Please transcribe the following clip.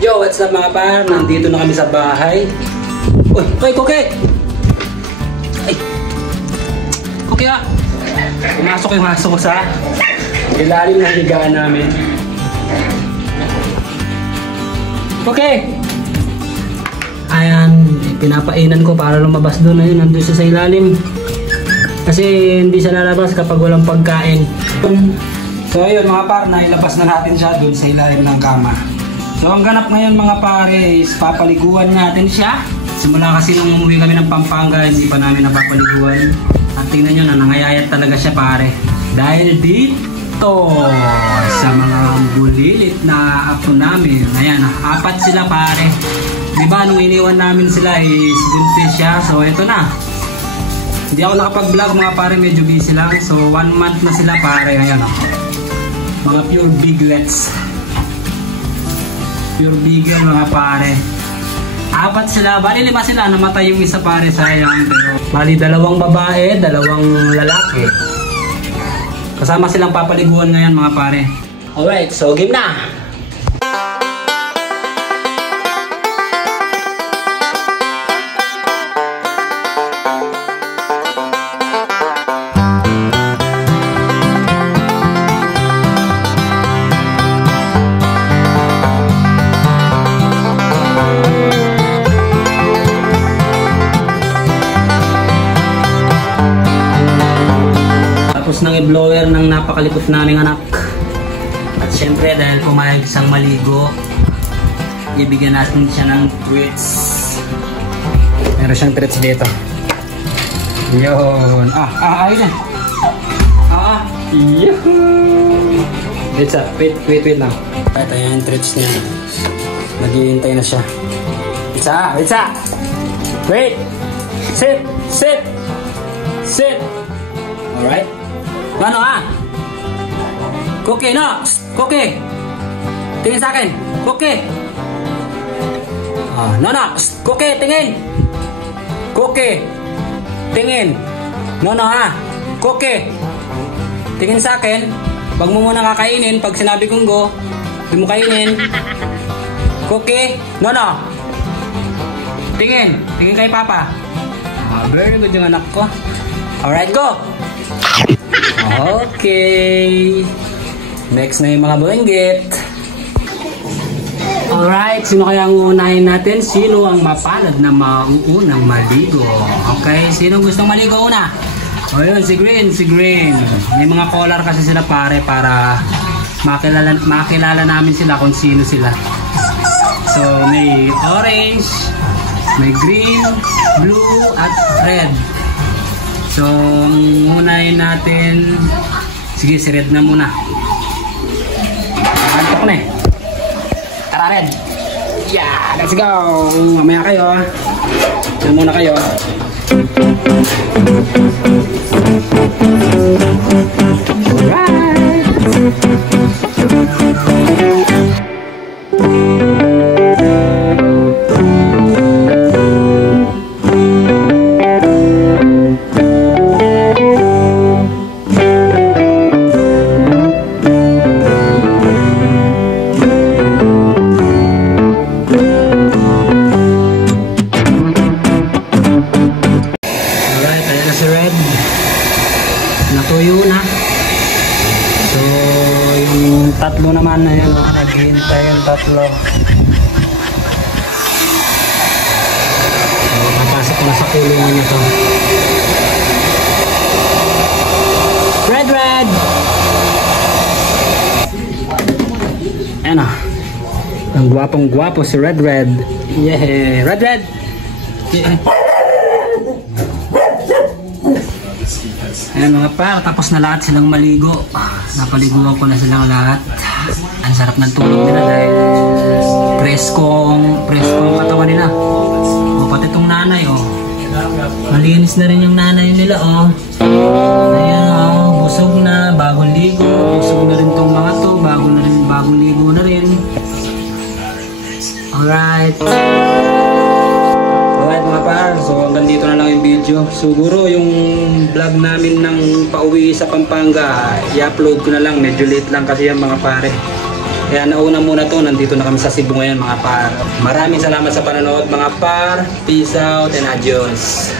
Yo, what's up mga par? Nandito na kami sa bahay. Uy, Koke! Ay! Koke ah! Pumasok yung aso ko sa ilalim ng higaan namin. Koke! Ayan, pinapainan ko para lumabas doon. Ayun, nandun siya sa ilalim. Kasi hindi siya lalabas kapag walang pagkain. So ayun mga par, nailabas na natin siya doon sa ilalim ng kama. So ang ganap ngayon mga pare is papaliguan natin siya. Simula kasi nung umuwi kami ng Pampanga, hindi pa namin napapaliguan. At tingnan nyo na, nangayayat talaga siya pare. Dahil dito sa mga bulilit na apo namin. Ayan, 4 sila pare. Diba nung iniwan namin sila is buntis siya. So ito na. Hindi ako nakapag-vlog mga pare, medyo busy lang. So 1 month na sila pare. Ayan o. Mga pure biglets. Pure bigel mga pare. 4 sila, bali 5 sila, namatay yung isa pare, sayang. Pero bali 2 babae, 2 lalaki. Kasama silang papaliguan ngayon mga pare. Alright, so game na! Nang i-blower ng napakalikot naming anak. At syempre dahil pumayag isang maligo, ibigyan natin siya ng treats. Meron siyang treats dito. Yun. Ayun na. Yuhuu. Wait lang. Ito yung treats niya. Naghihintay na siya. Itza. Wait. Sit. Alright. Ano ah? Koke, no? Koke! Tingin sa akin. Koke! No. Koke, tingin! Koke! Tingin! No ha? Koke! Tingin sa akin. Wag mo muna kakainin. Pag sinabi kong go, hindi mo kainin. Koke! No. Tingin! Tingin kay Papa. Very good yung anak ko. Alright, go! Okay. Next na yung mga bulinggit. Alright, sino kaya ang uunahin natin? Sino ang mapalad na mauunang maligo? Okay, sino gustong maligo una? O yun, si Green. May mga color kasi sila pare para makilala namin sila kung sino sila. So, may orange, may green, blue, at red. So, unahin natin. Sige, si Red na muna. Antok na eh. Tara, Red. Yeah, let's go. Mamaya kayo. Diyan muna kayo. Alright. Natuyo na. So, yung 3 naman na yun, naghihintay yung 3. So, napasok ko na sa kulungan nito. Red! Ayan na. Ang gwapong-gwapo si Red. Yeah! Red! Yeah. Ayan mga par, tapos na lahat silang maligo. Napaliguan ko na silang lahat. Ang sarap ng tulog nila dahil preskong katawan nila. O pati itong nanay malinis na rin yung nanay nila Ayan busog na, bagong ligo. Busog na rin itong mga to, bagong ligo na rin. Alright mga par, so hanggang dito na lang yung video. Siguro yung vlog namin ng pauwi sa Pampanga i-upload ko na lang, medyo late lang kasi yan mga pare. Kaya nauna muna to, nandito na kami sa Cebu ngayon mga par. Maraming salamat sa panonood mga par. Peace out and adios.